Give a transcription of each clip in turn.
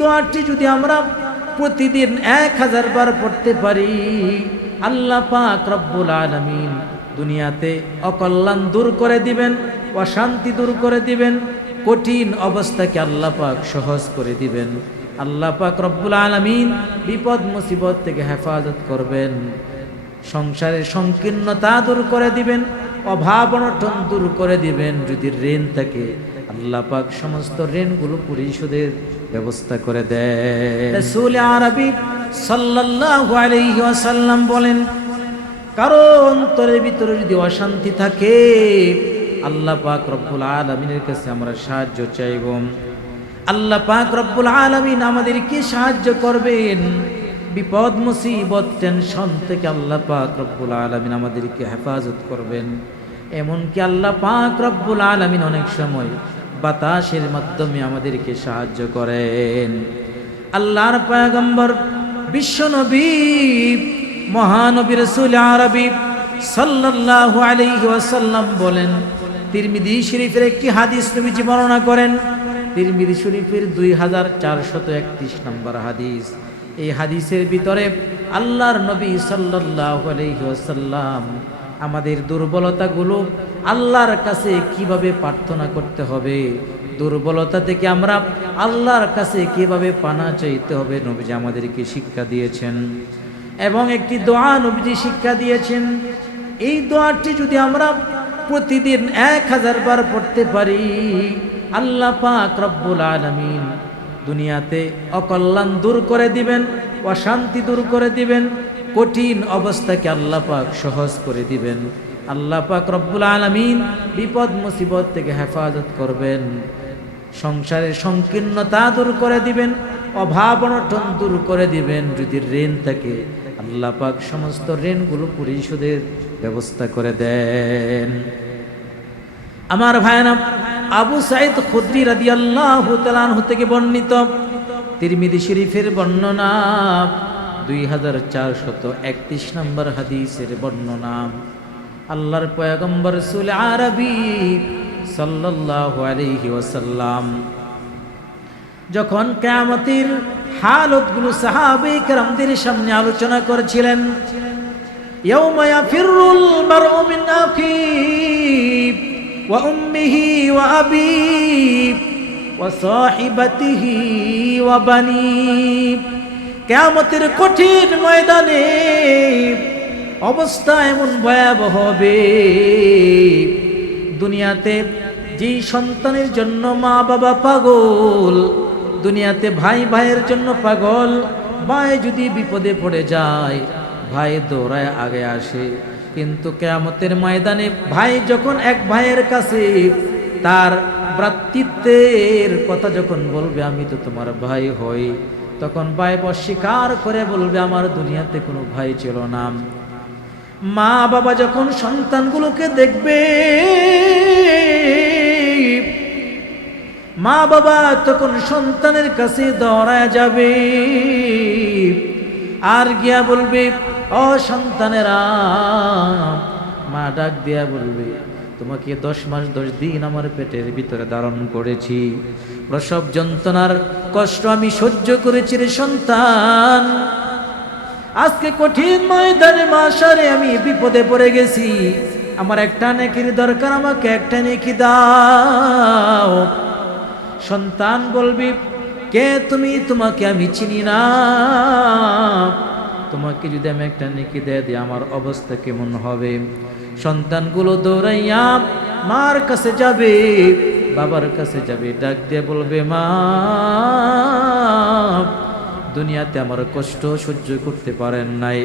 দোয়াটি যদি আমরা প্রতিদিন এক হাজার বার পড়তে পারি, আল্লাহ পাক রব্বুল আলমিন দুনিয়াতে অকল্যাণ দূর করে দিবেন, অশান্তি দূর করে দিবেন, কঠিন অবস্থাকে আল্লাহ পাক সহজ করে দিবেন। আল্লাহ পাক রব্বুল আলমিন বিপদ মুসিবত থেকে হেফাজত করবেন, সংসারের সংকীর্ণতা দূর করে দিবেন, অভাব অনটন দূর করে দিবেন, যদি ঋণ থাকে আল্লাহ পাক সমস্ত ঋণগুলো পরিশোধের ব্যবস্থা করে দেয় আরবি সাল্লাল্লাহু আলাইহি ওয়াসাল্লাম বলেন, কারও অন্তরের ভিতরে যদি অশান্তি থাকে, আল্লাহ পাক রব্বুল আলমিনের কাছে আমরা সাহায্য চাইব। আল্লাহ পাক রব্বুল আলমিন আমাদেরকে সাহায্য করবেন। বিপদ, মুসিবত, টেনশন থেকে আল্লাহ পাক রব্বুল আলমিন আমাদেরকে হেফাজত করবেন। এমনকি আল্লাহ পাক রব্বুল আলমিন অনেক সময় বাতাসের মাধ্যমে আমাদেরকে সাহায্য করেন। আল্লাহর পয়গম্বর, বিশ্বনবী, মহানবী রসুল আরবি সাল্লাল্লাহু আলাইহি ওয়াসাল্লাম বলেন তিরমিদি শরীফের একটি হাদিস নবীজি বর্ণনা করেন তিরমিদি শরীফের দুই হাজার চারশত একত্রিশ নম্বর হাদিস। এই হাদিসের ভিতরে আল্লাহর নবী সাল্লাল্লাহু আলাইহি ওয়াসাল্লাম আমাদের দুর্বলতাগুলো আল্লাহর কাছে কীভাবে প্রার্থনা করতে হবে? দুর্বলতা থেকে আমরা আল্লাহর কাছে কীভাবে পানা চাইতে হবে? নবীজি আমাদেরকে শিক্ষা দিয়েছেন। এবং একটি দোয়া নবীজি শিক্ষা দিয়েছেন। এই দোয়াটি যদি আমরা প্রতিদিন এক হাজার বার পড়তে পারি, আল্লাহ পাক রব্বুল আলমিন দুনিয়াতে অকল্যাণ দূর করে দিবেন, অশান্তি দূর করে দিবেন, কঠিন অবস্থাকে আল্লাহ পাক সহজ করে দিবেন। আল্লাহ পাক রব্বুল আলমিন বিপদ, মুসিবত থেকে হেফাজত করবেন। সংসারের সংকীর্ণতা দূর করে দিবেন, অভাব অনটন দূর করে দিবেন। যদি ঋণ থাকে, আল্লাহ পাক সমস্ত ঋণগুলো পরিশোধের ব্যবস্থা করে দেন। আমার ভাইনা আবু সাইদ খুদ্রি রাদি আল্লাহ থেকে বর্ণিত তিরমিদি শরীফের বর্ণনা, দুই হাজার চারশত একত্রিশ নম্বর হাদিসের বর্ণনা। আল্লাহর পয়গম্বর সুল আরবি সাল্লাল্লাহু আলাইহি ওয়াসাল্লাম। যখন কেয়ামতের হালতগুলো সাহাবে কেরামদের সামনে আলোচনা করেছিলেন ইয়াউমায়া কঠিন ময়দানে অবস্থা এমন ভয়াবহ হবে। দুনিয়াতে যেই সন্তানের জন্য মা বাবা পাগল, দুনিয়াতে ভাই ভাইয়ের জন্য পাগল, ভাই যদি বিপদে পড়ে যায়, ভাই দৌড়ায় আগে আসে। কিন্তু কেয়ামতের ময়দানে ভাই যখন এক ভাইয়ের কাছে তার ভ্রাতৃত্বের কথা যখন বলবে, আমি তো তোমার ভাই হই, তখন ভাই অস্বীকার করে বলবে, আমার দুনিয়াতে কোনো ভাই ছিল না। মা বাবা যখন সন্তানগুলোকে দেখবে মা বাবা তখন সন্তানের কাছে দৌড়ায় যাবে আর গিয়া বলবে, ও সন্তানেরা, মা ডাক দিয়া বলবে, তোমাকে দশ মাস দশ দিন আমার পেটের ভিতরে ধারণ করেছি। প্রসব যন্ত্রণার কষ্ট আমি সহ্য করেছি রে সন্তান। আজকে কঠিন ময়দানে মাসারে আমি বিপদে পড়ে গেছি। আমার একটা নেকির দরকার, আমাকে একটা নেকি দাও। সন্তান বলবি, কে তুমি? তোমাকে আমি চিনি না। তোমাকে যদি আমি একটা নেকি দেয় দিই, আমার অবস্থা কেমন হবে? সন্তানগুলো দৌড়াইয়া মার কাছে যাবে, বাবার কাছে যাবে, ডাক দিয়ে বলবে, মা দুনিয়াতে আমার কষ্ট সহ্য করতে পারেন নাই।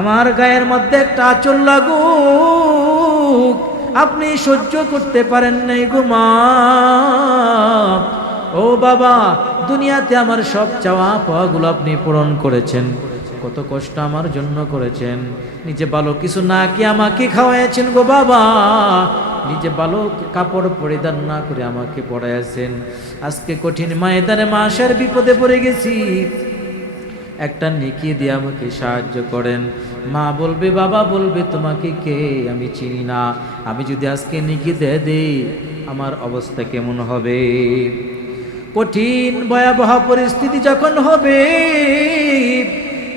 আমার গায়ের মধ্যে একটা আচল লাগুক, আপনি সহ্য করতে পারেন নাই গো মা। ও বাবা, দুনিয়াতে আমার সব চাওয়া পাওয়াগুলো আপনি পূরণ করেছেন। কত কষ্ট আমার জন্য করেছেন। নিজে ভালো কিছু না কি আমাকে খাওয়াইছেন গো বাবা? নিজে ভালো কাপড় পরিধান না করে আমাকে পড়াইছেন আজকে কঠিন ময়দানে মাসের বিপদে পড়ে গেছি। একটা নেকি দিয়ে আমাকে সাহায্য করেন। মা বলবে, বাবা বলবে, তোমাকে কে? আমি চিনি না। আমি যদি আজকে নেকি দিয়ে দেই, আমার অবস্থা কেমন হবে? কঠিন, ভয়াবহ পরিস্থিতি যখন হবে,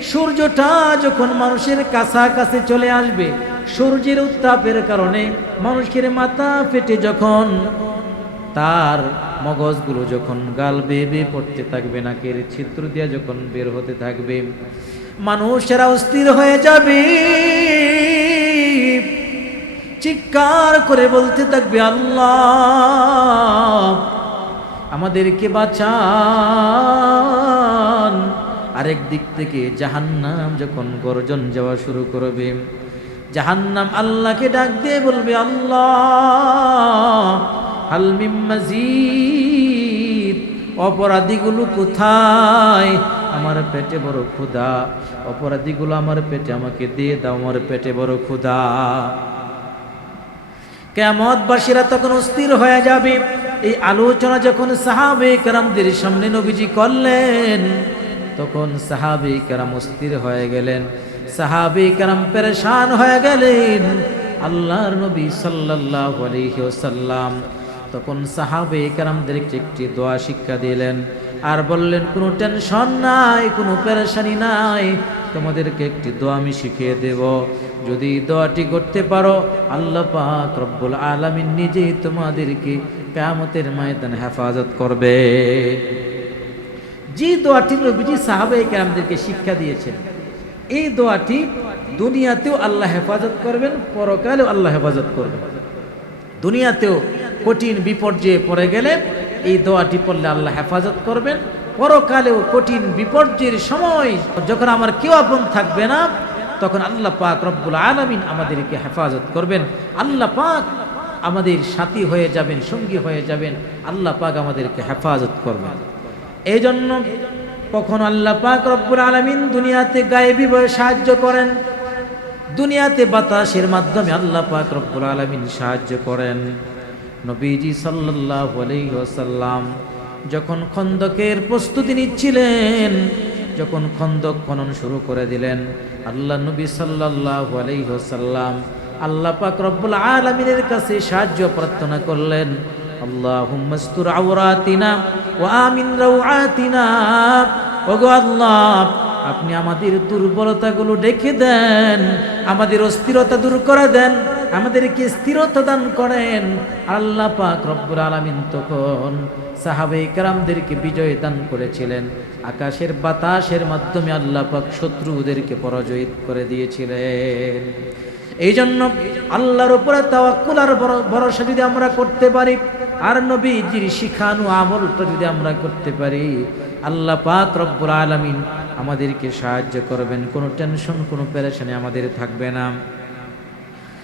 সূর্যটা যখন মানুষের কাছাকাছি চলে আসবে, সূর্যের উত্তাপের কারণে মানুষের মাথা ফেটে যখন তার মগজগুলো যখন গাল বেয়ে বেয়ে পড়তে থাকবে, নাকের ছিদ্র দিয়ে যখন বের হতে থাকবে, মানুষেরা অস্থির হয়ে যাবে। চিৎকার করে বলতে থাকবে, আল্লাহ, আমাদেরকে বাঁচান। আরেক দিক থেকে জাহান্নাম যখন গর্জন যাওয়া শুরু করবে, জাহান্নাম আল্লাহকে ডাক দিয়ে বলবে, আল্লাহ হালমিম অপরাধীগুলো কোথায়? আমার পেটে বড় ক্ষুধা। অপরাধীগুলো আমার পেটে আমাকে দিয়ে দাও, আমার পেটে বড় ক্ষুধা। কেমতবাসীরা তখন অস্থির হয়ে যাবে। এই আলোচনা যখন সাহাবে কেরামদের সামনে নবীজি করলেন, তখন সাহাবে কেরাম অস্থির হয়ে গেলেন। সাহাবে কেরাম পেরেশান হয়ে গেলেন। আল্লাহর নবী সাল্লাল্লাহু আলাইহি ওয়াসাল্লাম তখন সাহাবে কেরামদেরকে একটি দোয়া শিক্ষা দিলেন। আর বললেন, কোনো টেনশন নাই, কোনো পেরেশানি নাই, তোমাদেরকে একটি দোয়া আমি শিখিয়ে দেব। যদি দোয়াটি করতে পারো, আল্লাহ পাক রব্বুল আলামিন নিজেই তোমাদেরকে কিয়ামতের ময়দানে হেফাজত করবে। যে দোয়াটি নবীজি সাহাবায়ে কেরামদেরকে শিক্ষা দিয়েছেন, এই দোয়াটি দুনিয়াতেও আল্লাহ হেফাজত করবেন, পরকালেও আল্লাহ হেফাজত করবেন। দুনিয়াতেও কঠিন বিপর্যয়ে পড়ে গেলে এই দোয়াটি পড়লে আল্লাহ হেফাজত করবেন। পরকালেও কঠিন বিপর্যয়ের সময় যখন আমার কেউ আপন থাকবে না, তখন আল্লাহ পাক রব্বুল আলমিন আমাদেরকে হেফাজত করবেন। আল্লাহ পাক আমাদের সাথী হয়ে যাবেন, সঙ্গী হয়ে যাবেন, আল্লাহ পাক আমাদেরকে হেফাজত করবেন। এই জন্য কখনো আল্লাহ পাক রব্বুল আলমিন দুনিয়াতে গায়েবী বয়ে সাহায্য করেন। দুনিয়াতে বাতাসের মাধ্যমে আল্লাহ পাক রব্বুল আলমিন সাহায্য করেন। নবীজি সাল্লাল্লাহু আলাইহি ওয়াসাল্লাম যখন খন্দকের প্রস্তুতি নিচ্ছিলেন, যখন খন্দক খনন শুরু করে দিলেন, আল্লাহ নবী সাল্লাল্লাহু আলাইহি ওয়াসাল্লাম আল্লাহ পাক রব্বুল আলামিনের কাছে সাহায্য প্রার্থনা করলেন ওয়া আপনি আমাদের দুর্বলতাগুলো ডেকে দেন, আমাদের অস্থিরতা দূর করে দেন। আমাদেরকে স্থিরতা দান করেন। আল্লাহ পাক রব্বুল আলামিন তখন সাহাবে কেরামদেরকে বিজয় দান করেছিলেন। আকাশের বাতাসের মাধ্যমে আল্লাহ পাক শত্রুদেরকে পরাজয় করে দিয়েছিলেন। এই জন্য আল্লাহর উপরে তাওয়াক্কুল আর ভরসা যদি আমরা করতে পারি, আর নবীজির শিখানু আমলটা যদি আমরা করতে পারি, আল্লাহ পাক রব্বুল আলামিন আমাদেরকে সাহায্য করবেন। কোনো টেনশন, কোনো পেরেশানি আমাদের থাকবে না।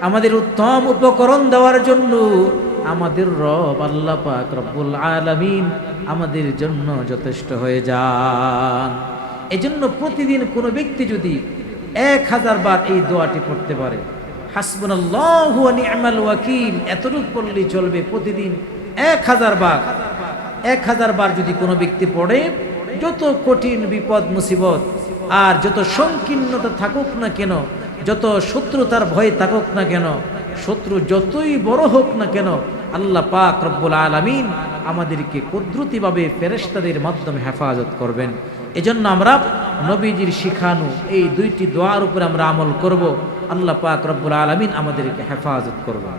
আমাদের উত্তম উপকরণ দেওয়ার জন্য আমাদের রব আল্লাহ পাক রব্বুল আলামিন আমাদের জন্য যথেষ্ট হয়ে যান। এজন্য প্রতিদিন কোনো ব্যক্তি যদি এক হাজার বার এই দোয়াটি পড়তে পারে, হাসবুনাল্লাহু ওয়া নি'মাল ওয়াকিল, এতটুকু পড়লেই চলবে প্রতিদিন এক হাজার বার। এক হাজার বার যদি কোনো ব্যক্তি পড়ে, যত কঠিন বিপদ, মুসিবত আর যত সংকীর্ণতা থাকুক না কেন যত শত্রু তার ভয়ে থাকুক না কেন, শত্রু যতই বড় হোক না কেন, আল্লাহ পাক রব্বুল আলমিন আমাদেরকে কুদরতিভাবে ফেরেস্তাদের মাধ্যমে হেফাজত করবেন। এজন্য আমরা নবীজির শিখানু, এই দুইটি দোয়ার উপরে আমরা আমল করব। আল্লাহ পাক রব্বুল আলমিন আমাদেরকে হেফাজত করবেন।